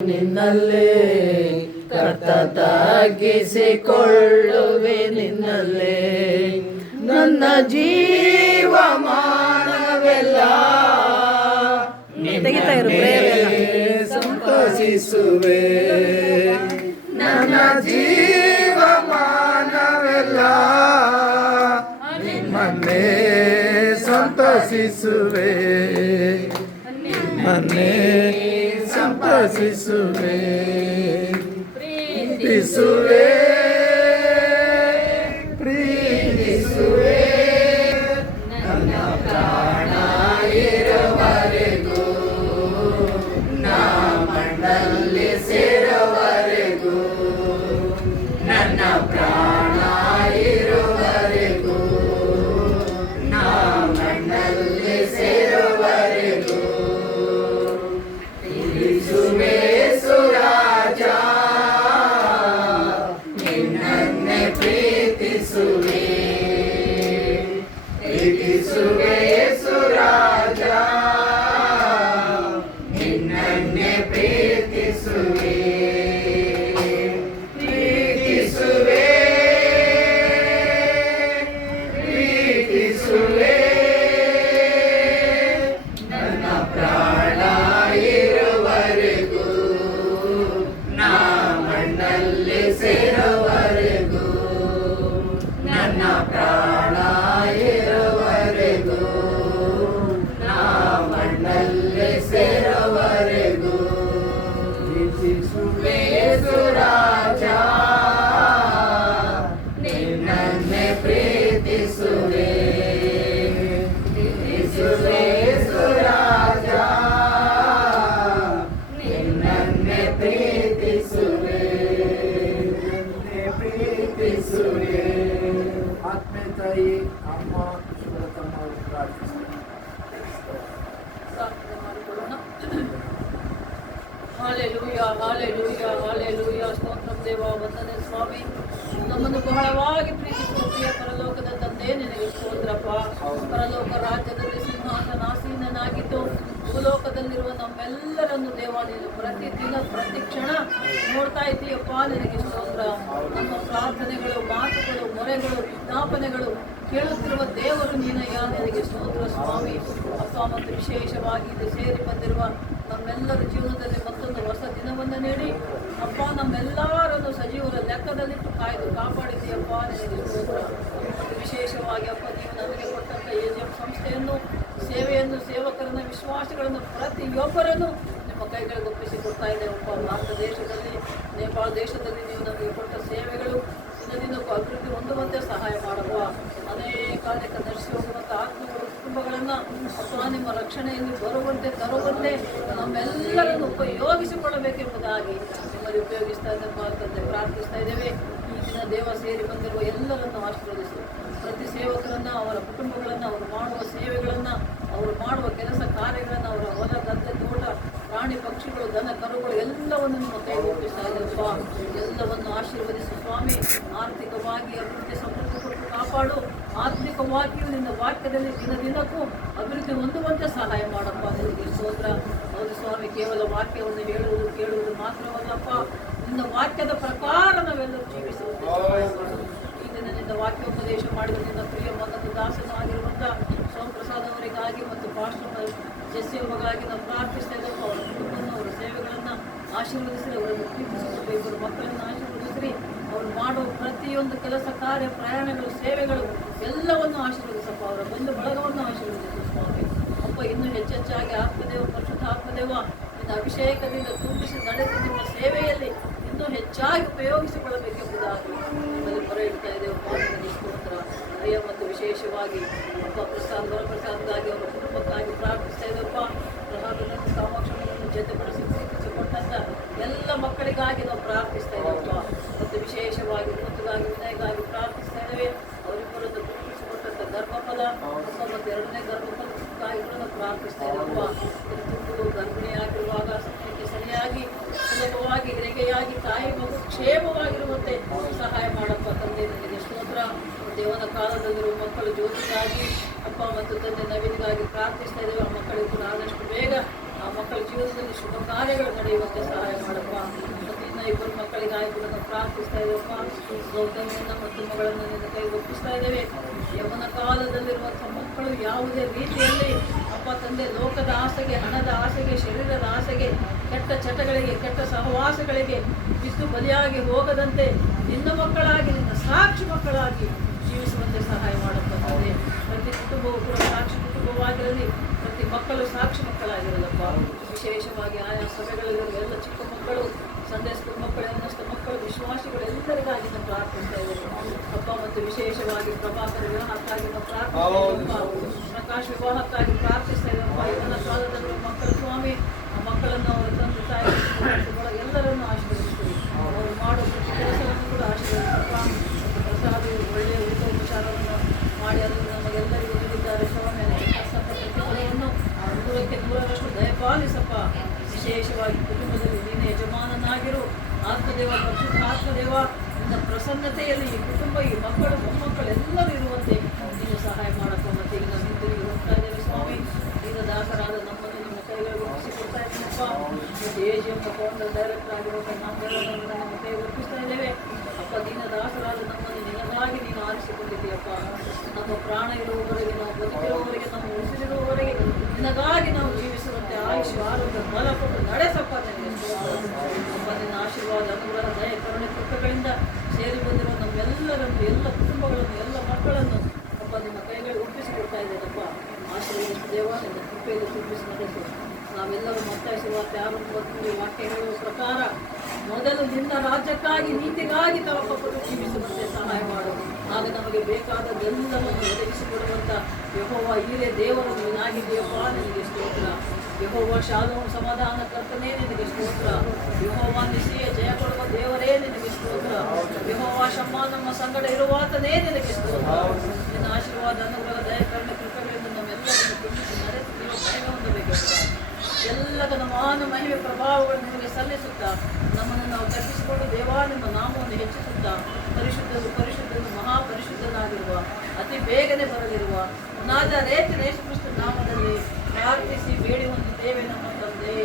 ನಿನ್ನಲ್ಲೇ ಕರ್ತ ತಗ್ಗಿಸಿಕೊಳ್ಳುವೆ ನಿನ್ನಲ್ಲೇ ನನ್ನ ಜೀವಮಾನವೆಲ್ಲ ನಿನ್ನನ್ನೇ ಸಂತೋಷಿಸುವೆ ನನ್ನ ಜೀವಮಾನವೆಲ್ಲ ನಿಮ್ಮನ್ನೇ ಸಂತೋಷಿಸುವೆ ನಿಮ್ಮನ್ನೇ ಸಂತೋಷಿಸುವೆ ಪ್ರೀತಿಸುವೆ ಪ್ರೀತಿಸುವೆ ನನ್ನ ಪ್ರಾಣ ಇರುವರೆಗೂ ನಾ ಮಣ್ಣಲ್ಲಿ ಸೇರುವರೆಗೂ ನನ್ನ ಪ್ರಾಣ ಇರುವರೆಗೂ ನಾ ಮಣ್ಣಲ್ಲಿ ಸೇರುವರೆಗೂ ಪ್ರೀತಿಸುವೆ ಸುರಾಜ ನಿನ್ನನ್ನೇ ಪ್ರೀತಿಸುವೆ ಪ್ರೀತಿಸುವೆ ಸುರಾಜ ನಿನ್ನನ್ನೇ ಪ್ರೀತಿಸುವೆ ಪ್ರೀತಿಸುವೆ ಪ್ರೀತಿಸುವೆ ನನ್ನ ಪ್ರಾಣ ಇರುವರೆಗೂ ನಾ ಮಣ್ಣಲ್ಲಿ ಸೇರುವರೆಗೂ ನನ್ನ ಪ್ರಾಣ ಇರುವರೆಗೂ ನಾ ಮಣ್ಣಲ್ಲಿ ಸೇರುವರೆಗೂ ಪ್ರೀತಿಸುವೆ ಸುರಾಜ ನಿನ್ನನ್ನೇ ಪ್ರೀತಿಸುವೆ ಪ್ರೀತಿಸುವೆ ಸುರಾಜ ನಿನ್ನನ್ನೇ ಪ್ರೀತಿಸುವೆ ಪ್ರೀತಿಸುವೆ ಆತ್ಮೀಯ ತಾಯಿ ಅಮ್ಮ ಶಿವರ ತಮ್ಮ ಪ್ರಾರ್ಥಿಸಿ ಹಾಲೆಲೂಯ ಹಾಲೆಲೂಯ ಹಾಲೆಲೂಯ ಸ್ತೋತ್ರ ದೇವ ವಂದನೆ ಸ್ವಾಮಿ. ನಮ್ಮನ್ನು ಬಹಳವಾಗಿ ಪ್ರೀತಿಸುವ ಪ್ರಿಯ ಪರಲೋಕದ ತಂದೆ ನಿನಗೆ ಸ್ತೋತ್ರಪ್ಪ. ಪರಲೋಕ ರಾಜ್ಯದಲ್ಲಿ ಸಿಂಹಾಸನಾಸೀನನಾಗಿದ್ದು ಭೂಲೋಕದಲ್ಲಿರುವ ನಮ್ಮೆಲ್ಲರನ್ನು ದೇವ ನೀನು ಪ್ರತಿದಿನ ಪ್ರತಿ ಕ್ಷಣ ನೋಡ್ತಾ ಇದ್ದೀಯಪ್ಪ. ನಿನಗೆ ಸ್ತೋತ್ರ. ನಮ್ಮ ಪ್ರಾರ್ಥನೆಗಳು ಮಾತುಗಳು ಮೊರೆಗಳು ವಿಜ್ಞಾಪನೆಗಳು ಕೇಳುತ್ತಿರುವ ದೇವರು ನೀನಯ್ಯ. ನಿನಗೆ ಸ್ತೋತ್ರ ಸ್ವಾಮಿ. ಅಪ್ಪ ಮತ್ತು ವಿಶೇಷವಾಗಿ ಇದು ಸೇರಿ ಬಂದಿರುವ ನಮ್ಮೆಲ್ಲರ ಜೀವನದಲ್ಲಿ ಮತ್ತೊಂದು ಹೊಸ ದಿನವನ್ನು ನೀಡಿ ಅಪ್ಪ ನಮ್ಮೆಲ್ಲರನ್ನು ಸಜೀವರ ಲೆಕ್ಕದಲ್ಲಿಟ್ಟು ಕಾಯ್ದು ಕಾಪಾಡಿದೆಯಪ್ಪ. ನಿನಗೆ ಸ್ತೋತ್ರ. ಮತ್ತು ವಿಶೇಷವಾಗಿ ಅಪ್ಪ ನೀವು ನಮಗೆ ಕೊಟ್ಟಂಥ AGM ಸಂಸ್ಥೆಯನ್ನು ಸೇವೆಯನ್ನು ಸೇವಕರನ್ನು ವಿಶ್ವಾಸಗಳನ್ನು ಪ್ರತಿಯೊಬ್ಬರನ್ನು ನಿಮ್ಮ ಕೈಗಳಿಗೆ ಒಪ್ಪಿಸಿಕೊಡ್ತಾ ಇದ್ದೇವಪ್ಪ. ಭಾರತ ದೇಶದಲ್ಲಿ ನೇಪಾಳ ದೇಶದಲ್ಲಿ ನೀವು ನಮಗೆ ಕೊಟ್ಟ ಸೇವೆಗಳು ದಿನಕ್ಕೂ ಅಭಿವೃದ್ಧಿ ಹೊಂದುವಂತೆ ಸಹಾಯ ಮಾಡಪ್ಪ. ಅನೇಕ ನಶಿಸಿ ಹೋಗುವಂಥ ಆತ್ಮಗಳು ಕುಟುಂಬಗಳನ್ನು ಅಪ್ಪ ನಿಮ್ಮ ರಕ್ಷಣೆಯಲ್ಲಿ ಬರುವಂತೆ ತರುವಂತೆ ನಮ್ಮೆಲ್ಲರನ್ನು ಉಪಯೋಗಿಸಿಕೊಳ್ಳಬೇಕೆಂಬುದಾಗಿ ನಿಮ್ಮಲ್ಲಿ ಉಪಯೋಗಿಸ್ತಾ ಇದ್ದ ತಂದೆ ಪ್ರಾರ್ಥಿಸ್ತಾ ಇದ್ದೇವೆ. ಈ ದಿನ ದೇವ ಸೇರಿ ಬಂದಿರುವ ಎಲ್ಲರನ್ನು ಆಶೀರ್ವದಿಸು. ಪ್ರತಿ ಸೇವಕರನ್ನು ಅವರ ಕುಟುಂಬಗಳನ್ನು ಅವರು ಮಾಡುವ ಸೇವೆಗಳನ್ನು ಅವರು ಮಾಡುವ ಕೆಲಸ ಕಾರ್ಯಗಳನ್ನು ಅವರ ಹೊಲ ಗದ್ದೆ ತೋಟ ಪ್ರಾಣಿ ಪಕ್ಷಿಗಳು ದನ ಕರುಗಳು ಎಲ್ಲವನ್ನು ನಿಮ್ಮ ಕೈಗೆ ಒಪ್ಪಿಸ್ತಾ ಇದ್ದೇವಪ್ಪ. ಎಲ್ಲವನ್ನು ಆಶೀರ್ವದಿಸು ಸ್ವಾಮಿ. ಆರ್ಥಿಕವಾಗಿ ಅಭಿವೃದ್ಧಿ ಸಮೃದ್ಧಿ ಕೊಟ್ಟು ಕಾಪಾಡು. ಆತ್ಮಿಕವಾಗಿಯೂ ನಿನ್ನ ವಾಕ್ಯದಲ್ಲಿ ದಿನದಿನಕ್ಕೂ ಅಭಿವೃದ್ಧಿ ಹೊಂದುವಂತೆ ಸಹಾಯ ಮಾಡಪ್ಪ. ನಿನಗೆ ಸ್ತೋತ್ರ. ಹೌದು ಸ್ವಾಮಿ, ಕೇವಲ ವಾಕ್ಯವನ್ನು ಹೇಳುವುದು ಕೇಳುವುದು ಮಾತ್ರವಲ್ಲಪ್ಪ, ನಿನ್ನ ವಾಕ್ಯದ ಪ್ರಕಾರ ನಾವೆಲ್ಲರೂ ಜೀವಿಸುವಂತೆ ಸಹಾಯ ಮಾಡು. ಈ ದಿನ ನಿನ್ನ ವಾಕ್ಯೋಪದೇಶ ಮಾಡಿದ ನಿನ್ನ ಪ್ರಿಯ ಮಗನ ದಾಸನೂ ಆಗಿರುವಂಥ ಸೋಮಪ್ರಸಾದ್ ಅವರಿಗಾಗಿ ಮತ್ತು ಪಾಸ್ಟರ್ ಜೆಸ್ಸಿ ಅವರಿಗಾಗಿ ನಾವು ಪ್ರಾರ್ಥಿಸ್ತಾ ಇದ್ದೇವೆ. ಅವರ ಕುಟುಂಬವನ್ನು ಅವರ ಸೇವೆಗಳನ್ನು ಆಶೀರ್ವದಿಸಿರಿ. ಅವರನ್ನು ಪ್ರೀತಿಸಿಕೊಂಡು ಇಬ್ಬರು ಮಕ್ಕಳನ್ನು ಆಶೀರ್ವದಿಸಿರಿ. ಅವರು ಮಾಡುವ ಪ್ರತಿಯೊಂದು ಕೆಲಸ ಕಾರ್ಯ ಪ್ರಯಾಣಗಳು ಸೇವೆಗಳು ಎಲ್ಲವನ್ನು ಆಶೀರ್ವದಿಸಪ್ಪ. ಅವರ ಬಂಧು ಬಳಗವನ್ನು ಆಶೀರ್ವದಿಸು ಸ್ವಾಮಿ. ಅಪ್ಪ ಇನ್ನೂ ಹೆಚ್ಚೆಚ್ಚಾಗಿ ಆತ್ಮದೇವ ಪರಿಶುದ್ಧ ಆತ್ಮದೇವ ನಿನ್ನ ಅಭಿಷೇಕದಿಂದ ತುಂಬಿಸಿ ನಡೆಸಿ ನಿಮ್ಮ ಸೇವೆಯಲ್ಲಿ ಇನ್ನೂ ಹೆಚ್ಚಾಗಿ ಉಪಯೋಗಿಸಿಕೊಳ್ಳಬೇಕೆಂಬುದಾಗಿ ನಿಮ್ಮಲ್ಲಿ ಮೊರೆ ಇಡ್ತಾ ಇದ್ದೇವೆ. ನಿನಗೆ ಸ್ತೋತ್ರ. ಪ್ರಿಯ ಮತ್ತು ವಿಶೇಷವಾಗಿ ಅಪ್ಪ ವರಪ್ರಸಾದ್ಗಾಗಿ ಅವರ ಕುಟುಂಬಕ್ಕಾಗಿ ಪ್ರಾರ್ಥಿಸ್ತಾ ಇದ್ದೇವಪ್ಪ. ಪ್ರಸಾದವನ್ನು ಕಾಮಾಕ್ಷಗಳನ್ನು ಜೊತೆಪಡಿಸಿ ಪ್ರೀತಿಸಿಕೊಟ್ಟಂಥ ಎಲ್ಲ ಮಕ್ಕಳಿಗಾಗಿ ನಾವು ಪ್ರಾರ್ಥಿಸ್ತಾ ಇದ್ದೇವಪ್ಪ. ಮತ್ತು ವಿಶೇಷವಾಗಿ ಮೂತಿಗಾಗಿ ವಿನಯಗಾಗಿ ಪ್ರಾರ್ಥಿಸ್ತಾ ಇದ್ದೇವೆ. ಅವರಿಬ್ಬರನ್ನು ಗುರುತಿಸಿಕೊಟ್ಟಂಥ ಗರ್ಭಫಲ ಅಪ್ಪ ಮತ್ತು ಎರಡನೇ ಗರ್ಭಫಲಕ್ಕಾಗಿ ಕೂಡ ನಾವು ಪ್ರಾರ್ಥಿಸ್ತಾ ಇದ್ದೇವಪ್ಪ. ತುಂಬು ಗರ್ಭಿಣಿಯಾಗಿರುವಾಗ ಸಮಯಕ್ಕೆ ಸರಿಯಾಗಿ ಸುಲಭವಾಗಿ ಹೆರಿಗೆಯಾಗಿ ತಾಯಿ ಮಗು ಕ್ಷೇಮವಾಗಿರುವಂತೆ ಸಹಾಯ ಮಾಡಪ್ಪ ತಂದೆ. ನಿನಗೆ ಸ್ತೋತ್ರ. ದೇವನ ಕಾಲದಲ್ಲಿರುವ ಮಕ್ಕಳು ಜ್ಯೋತಿಗಾಗಿ ಅಪ್ಪ ಮತ್ತು ತಂದೆ ನವೀನಿಗಾಗಿ ಪ್ರಾರ್ಥಿಸ್ತಾ ಇದ್ದೇವೆ. ಆ ಮಕ್ಕಳಿಗೂ ಕೂಡ ಆದಷ್ಟು ಬೇಗ ಆ ಮಕ್ಕಳ ಜೀವನದಲ್ಲಿ ಶುಭ ಕಾರ್ಯಗಳು ನಡೆಯುವಂತೆ ಸಹಾಯ ಮಾಡಪ್ಪ. ಮತ್ತು ಇನ್ನು ಇಬ್ಬರು ಮಕ್ಕಳಿಗಾಗಿ ಕೂಡ ನಾವು ಪ್ರಾರ್ಥಿಸ್ತಾ ಇದ್ದೇವಪ್ಪ. ಗೌತಮಿಯನ್ನ ಮತ್ತು ಮಗಳನ್ನು ನಿನ್ನ ಕೈಗೆ ಒಪ್ಪಿಸ್ತಾ ಇದ್ದೇವೆ. ಯೌವನ ಕಾಲದಲ್ಲಿರುವಂತಹ ಮಕ್ಕಳು ಯಾವುದೇ ರೀತಿಯಲ್ಲಿ ಅಪ್ಪ ತಂದೆ ಲೋಕದ ಆಸೆಗೆ, ಹಣದ ಆಸೆಗೆ, ಶರೀರದ ಆಸೆಗೆ, ಕೆಟ್ಟ ಚಟಗಳಿಗೆ, ಕೆಟ್ಟ ಸಹವಾಸಗಳಿಗೆ ಬಿದ್ದು ಬಲಿಯಾಗಿ ಹೋಗದಂತೆ ನಿನ್ನ ಮಕ್ಕಳಾಗಿ, ನಿನ್ನ ಸಾಕ್ಷಿ ಮಕ್ಕಳಾಗಿ ಜೀವಿಸುವಂತೆ ಸಹಾಯ ಮಾಡಪ್ಪ ತಂದೆ. ಪ್ರತಿ ಕುಟುಂಬವು ಕೂಡ ಸಾಕ್ಷಿ ಕುಟುಂಬವಾಗಿರಲಿ, ಪ್ರತಿ ಮಕ್ಕಳು ಸಾಕ್ಷಿ ಮಕ್ಕಳಾಗಿರಲಪ್ಪ. ವಿಶೇಷವಾಗಿ ಆಯಾ ಸಭೆಗಳಿರುವ ಎಲ್ಲ ಚಿಕ್ಕ ಮಕ್ಕಳು, ಸಂಡೇ ಸ್ಕೂಲ್ ಮಕ್ಕಳು, ಎನ್ನಷ್ಟ ಮಕ್ಕಳು, ವಿಶ್ವಾಸಿಗಳು ಎಲ್ಲರಿಗಾಗಿ ನಾವು ಪ್ರಾರ್ಥಿಸ್ತಾ ಇದ್ದೇವೆ ಅಪ್ಪ. ಮತ್ತು ವಿಶೇಷವಾಗಿ ಪ್ರಭಾಕರ ವಿವಾಹಕ್ಕಾಗಿ ನಾವು ಪ್ರಾರ್ಥಿಸ್ತಾ ಪ್ರಕಾಶ್ ವಿವಾಹಕ್ಕಾಗಿ ಪ್ರಾರ್ಥಿಸ್ತಾ ಇದ್ದೇವಪ್ಪ. ಇವನ ಕಾಲದಲ್ಲಿರುವ ಮಕ್ಕಳು ಸ್ವಾಮಿ, ಆ ಮಕ್ಕಳನ್ನು ಅವರ ತಂದೆ ತಾಯಿ ಎಲ್ಲರನ್ನು ಆಶೀರ್ವದಿಸ್ತೀವಿ. ಅವರು ಮಾಡುವ ಪ್ರತಿ ಕೆಲಸವನ್ನು ಕೂಡ ಆಶೀರ್ವದಿಸಪ್ಪ. ಮತ್ತು ಪ್ರಸಾದ ಒಳ್ಳೆಯ ಊಟ ಉಪಚಾರವನ್ನು ಮಾಡಿ ಅದನ್ನು ನಮಗೆಲ್ಲರಿಗೂ ನೀಡಿದ್ದಾರೆ ಸ್ವಾಮಿ. ಪ್ರತಿಫಲವನ್ನು 100% ದಯಪಾಲಿಸಪ್ಪ. ವಿಶೇಷವಾಗಿ ಕುಟುಂಬದಲ್ಲಿ ನೀನು ಯಜಮಾನನಾಗಿರು. ಆತ್ಮದೇವ, ಪರಿಶುದ್ಧ ಆತ್ಮದೇವ, ನಿನ್ನ ಪ್ರಸನ್ನತೆಯಲ್ಲಿ ಈ ಕುಟುಂಬ, ಈ ಮಕ್ಕಳು, ಮೊಮ್ಮಕ್ಕಳು ಎಲ್ಲರೂ ಇರುವಂತೆ ನೀನು ಸಹಾಯ ಮಾಡಪ್ಪ. ಮತ್ತೆ ಈಗ ನಾವು ಹಿಂತಿರುಗಿ ಹೋಗ್ತಾ ಇದ್ದೇವೆ ಸ್ವಾಮಿ. ಈಗ ದಾಸರಾದ ನಮ್ಮನ್ನು ನಿಮ್ಮ ಕೈಗಳಿಗೆ ಒಪ್ಪಿಸಿಕೊಡ್ತಾ ಇದ್ದೀನಪ್ಪ. ಮತ್ತು AG ಎಂಬ ಫೌಂಡರ್ ಡೈರೆಕ್ಟರ್ ಆಗಿರುವ ನಾವೆಲ್ಲರನ್ನು ನಮ್ಮ ಕೈಗೆ ಒಪ್ಪಿಸ್ತಾ ಇದ್ದೇವೆ ಅಪ್ಪ. ದೀನ ದಾಸರಾದ ನಮ್ಮನ್ನು ನಿನಗಾಗಿ ನೀನು ಆರಿಸಿಕೊಂಡಿದ್ದೀಯಪ್ಪ. ನಮ್ಮ ಪ್ರಾಣ ಇರುವವರೆಗೆ, ನಾವು ಬದುಕಿರುವವರೆಗೆ, ನಮ್ಮ ಉಸಿರಿರುವವರೆಗೆ ನಿನಗಾಗಿ ನಾವು ಜೀವಿಸುವಂತೆ ಆಯುಷ್ಯ, ಆರೋಗ್ಯ, ಬಲ ಕೊಟ್ಟು ನಡೆಸಪ್ಪ. ನನಗೆ ಅಪ್ಪ ನಿನ್ನ ಆಶೀರ್ವಾದ, ಅನುಗ್ರಹ, ದಯ, ಕರುಣೆ, ಕೃಪೆಗಳಿಂದ ಸೇರಿ ಬಂದಿರುವ ನಮ್ಮೆಲ್ಲರನ್ನು, ಎಲ್ಲ ಕುಟುಂಬಗಳನ್ನು, ಎಲ್ಲ ಮಕ್ಕಳನ್ನು ಅಪ್ಪ ನಿಮ್ಮ ಕೈಗಳಿಗೆ ಒಪ್ಪಿಸಿಕೊಡ್ತಾ ಇದ್ದೇನಪ್ಪ. ಆಶೀರ್ವದಿಸ ದೇವ, ನಿನ್ನ ಕೃಪೆಯಲ್ಲಿ ತುಂಬಿಸಿ ನಡೆಸು. ನಾವೆಲ್ಲರೂ ಮತ್ತಾಯಿಸುವ 6:33 ವಾಕ್ಯ ಹೇಳುವ ಪ್ರಕಾರ ಮೊದಲು ನಿನ್ನ ರಾಜ್ಯಕ್ಕಾಗಿ, ನೀತಿಗಾಗಿ ತವಕಪಟ್ಟು ಜೀವಿಸುವಂತೆ ಸಹಾಯ ಮಾಡು. ಆಗ ನಮಗೆ ಬೇಕಾದದ್ದೆಲ್ಲವನ್ನು ಒದಗಿಸಿಕೊಡುವಂಥ ಯೆಹೋವ ಈರೇ ದೇವರು ನೀನಾಗಿದೆಯಪ್ಪ. ನಿನಗೆ ಸ್ತೋತ್ರ. ಯೆಹೋವ ಶಾಲೋಮ್ ಸಮಾಧಾನ ಕರ್ತನೇ ನಿನಗೆ ಸ್ತೋತ್ರ. ಯೆಹೋವ ನಿಶ್ಚಯ ಜಯ ಕೊಡುವ ದೇವರೇ ನಿನಗೆ ಸ್ತೋತ್ರ. ಯೆಹೋವ ಶಮ್ಮ ನಮ್ಮ ಸಂಗಡ ಇರುವಾತನೇ ನಿನಗೆ ಸ್ತೋತ್ರ. ನಿನ್ನ ಆಶೀರ್ವಾದ, ಅನುಗ್ರಹ, ದಯ, ಕರುಣೆ, ಕೃಪೆಗಳಿಂದ ನಮ್ಮೆಲ್ಲರನ್ನು ತುಂಬಿಸಿ ನಡೆಸಿ ನೀವು ಮಹಿಮೆ ಹೊಂದಬೇಕಪ್ಪ. ಎಲ್ಲದ ನಮಾನ ಮಹಿಮೆ ಪ್ರಭಾವಗಳು ನಿಮಗೆ ಸಲ್ಲಿಸುತ್ತಾ ನಮ್ಮನ್ನು ನಾವು ತಗ್ಗಿಸಿಕೊಂಡು ದೇವಾ ನಿಮ್ಮ ನಾಮವನ್ನು ಹೆಚ್ಚಿಸುತ್ತಾ ಪರಿಶುದ್ಧನು, ಪರಿಶುದ್ಧನು, ಮಹಾಪರಿಶುದ್ಧನಾಗಿರುವ, ಅತಿ ಬೇಗನೆ ಬರಲಿರುವ ನಾಜರೇತಿನ ಯೇಸು ಕ್ರಿಸ್ತನ ನಾಮದಲ್ಲಿ ಪ್ರಾರ್ಥಿಸಿ ಬೇಡಿ ಹೊಂದಿದ್ದೇವೆ ನಮ್ಮ ತಂದೆ.